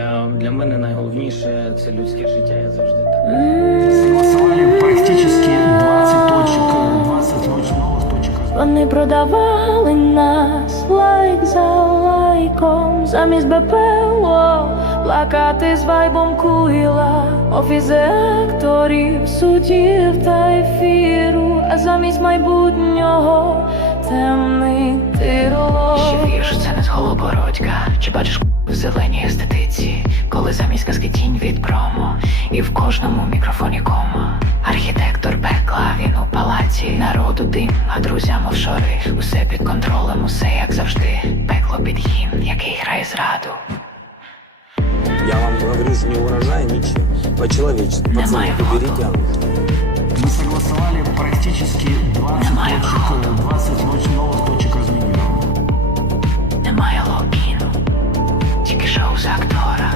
Е, Для мене найголовніше це людське життя. Я завжди так. Согласовали практически 20 точек, э, 20 ноч- новых точек развития. Вони продавали нас лайк за лайком, замість БПЛО плакати з вайбом куїла, офіси акторів, суддів та ефіру, а замість майбутнього темний Голобородька. Чи бачиш в зеленій естетиці, коли замість казки тінь від промо, і в кожному мікрофоні кома. Архітектор пекла, він у палаці, народу дим, а друзям офшори. Усе під контролем, усе як завжди. Пекло під гімн, який грає зраду. Я вам говорю же, не урожай, ничего. По-человечески. Немає Пацаны, актора.